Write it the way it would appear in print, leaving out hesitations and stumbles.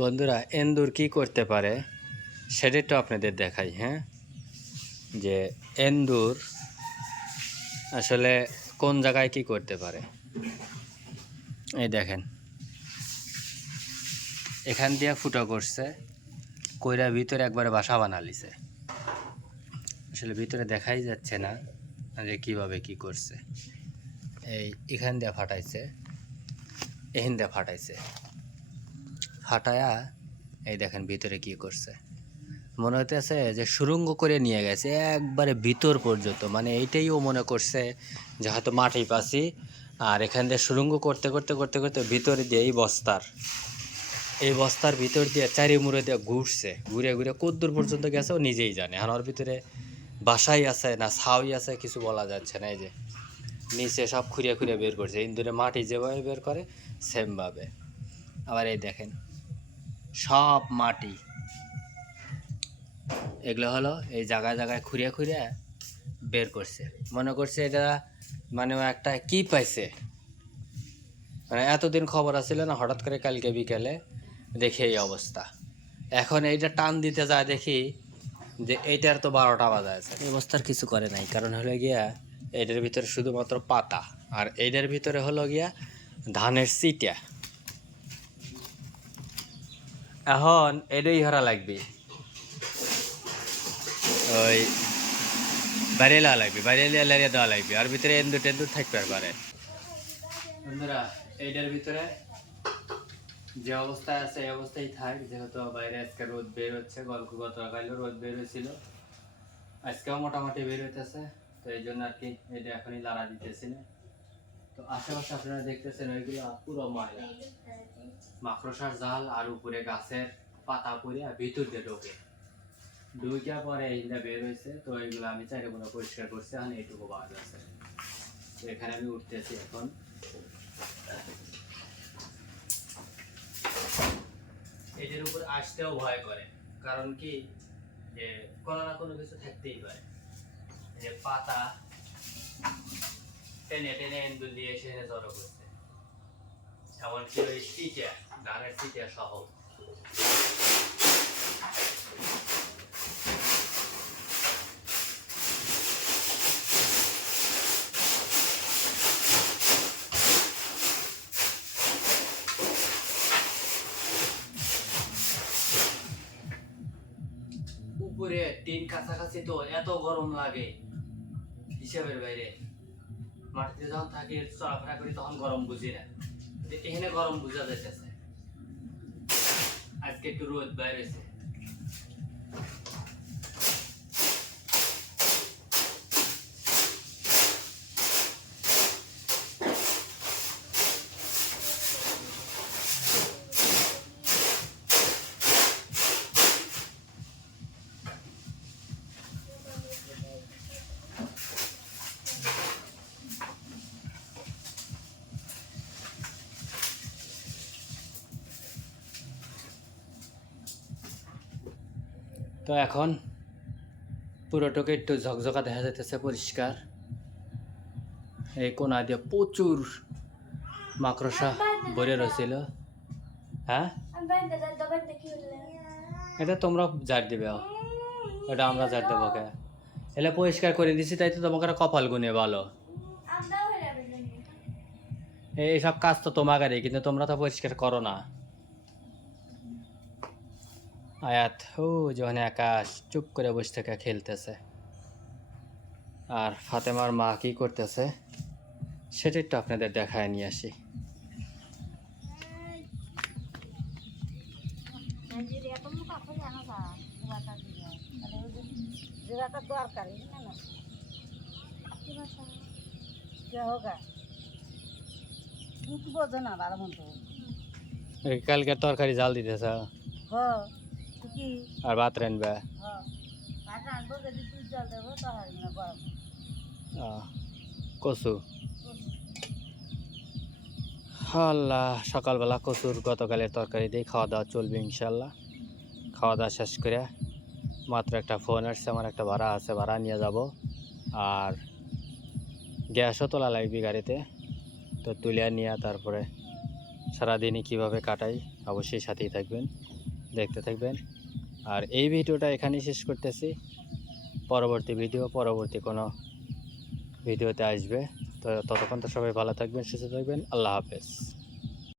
বন্ধুরা এন্দুর কি করতে পারে সেটা একটু আপনাদের দেখাই। হ্যাঁ, যে এন্দুর আসলে কোন জায়গায় কি করতে পারে। এই দেখেন, এখান দিয়ে ফুটো করছে, কইরা ভিতরে একবারে বাসা বানালিছে। আসলে ভিতরে দেখাই যাচ্ছে না যে কিভাবে কি করছে। এখান দিয়ে ফাটাইছে, এখান দিয়ে ফাটাইছে, ফাটায়া এই দেখেন ভিতরে কি করছে। মনে হইতেছে যে সুড়ঙ্গ করে নিয়ে গেছে একবারে ভিতর পর্যন্ত। মানে এইটাই ও মনে করছে যে হয়তো মাটি পাচ্ছি, আর এখান দিয়ে সুড়ঙ্গ করতে করতে করতে করতে ভিতরে দিয়ে এই বস্তার ভিতর দিয়ে চারি মুড়ে দিয়ে ঘুরছে, ঘুরে ঘুরে কদ্দূর পর্যন্ত গেছে ও নিজেই জানে। আর ওর ভিতরে বাসাই আছে না ছাউই আছে কিছু বলা যাচ্ছে না। এই যে নিচে সব খুঁড়িয়ে খুঁড়িয়ে বের করছে, ইন্দুরে মাটি যেভাবে বের করে সেমভাবে। আবার এই দেখেন সব মাটি, এগুলো হলো এই জায়গায় জায়গায় খুঁড়িয়ে খুঁড়িয়ে বের করছে। মনে করছে এটা মানে ও একটা কি পাইছে, মানে এতদিন খবর আসছিল না, হঠাৎ করে কালকে বিকেলে দেখি এই অবস্থা। এখন এইটা টান দিতে যায় দেখি যে এইটার তো 12টা বাজা আছে। এই অবস্থার কিছু করে নাই, কারণ হলো গিয়া এইটার ভিতরে শুধুমাত্র পাতা, আর এইটার ভিতরে হলো গিয়া ধানের চিটা। এখন এটাই হারা লাগবে, ওই বাইরে দেওয়া লাগবে, বাইরে লারিয়া দেওয়া লাগবে, আর ভিতরে এন্দুর টেন্দুর থাকতে পারে। বন্ধুরা এইটার ভিতরে যে অবস্থায় আছে এই অবস্থায় থাক, যেহেতু বাইরে আজকে রোদ বের হচ্ছে, গতকালও রোদ বের হয়েছিল, আজকেও মোটামুটি বের হইতেছে। তো এই জন্য আর কি এটা এখনই লাড়া দিতেছি না। তো আশেপাশে আপনারা দেখতেছেন ওইগুলো পুরো ময়লা, মাকড়সার জাল, আর উপরে গাছের পাতা পরে আর ভিতর দিয়ে ঢুকিয়া পরে এইটা বের হয়েছে। তো এইগুলো আমি চারিগুলো পরিষ্কার করছি, এখন এইটুকু বাদ আছে। তো এখানে আমি উঠতেছি এখন। এটার উপর আসতেও ভয় করে, কারণ কি যে কোনো না কোনো কিছু থাকতেই পারে। যে পাতা টেনে টেনে এন্দুল দিয়ে এসে জড়ো করছে, এমনকি ওই চিটা, ধানের চিটা সহ। উপরে টিন কাছাকাছি তো এত গরম লাগে হিসাবের বাইরে। মাটিতে যখন থাকি চলাফেরা করি তখন গরম বুঝি না, এখানে গরম বুঝা যাইতেছে। আজকে একটু রোদ বাইরেছে। তো এখন পুরোটাকে একটু ঝকঝকা দেখা যাইতেছে, পরিষ্কার। এই কোনা দিয়ে প্রচুর মাকড়সা ভরে রয়েছিল। হ্যাঁ, এটা তোমরা ঝাড় দিবে, এটা আমরা ঝাড় দেবো কে? এলে পরিষ্কার করে দিছি, তাই তো তোমাকে কপাল গুনে ভালো। এইসব কাজ তো তোমাদেরই, কিন্তু তোমরা তো পরিষ্কার করো না। আয়াত ও যখন আকাশ চুপ করে বসে থেকে খেলতেছে, আর ফাতেমার মা কি করতেছে সেটা একটু আপনাদের দেখায় নিয়ে আসি। কালকে তরকারি জাল দিতেছ আর ভাত রানবে। কচু, আল্লাহ, সকালবেলা কচুর গতকালের তরকারি দিয়ে খাওয়া দাওয়া চলবে ইনশাল্লাহ। খাওয়া দাওয়া শেষ করে মাত্র একটা ফোন আসছে, আমার একটা ভাড়া আছে, ভাড়া নিয়ে যাব। আর গ্যাসও তোলা লাগবে গাড়িতে, তো তুলে নিয়ে তারপরে সারাদিনই কীভাবে কাটাই অবশ্যই সাথেই থাকবেন, দেখতে থাকবেন। আর এই ভিডিওটা এখানেই শেষ করতেছি। পরবর্তী ভিডিও পরবর্তী কোনো ভিডিওতে আসবে। তো ততক্ষণ তো সবাই ভালো থাকবেন, সুস্থ থাকবেন। আল্লাহ হাফেজ।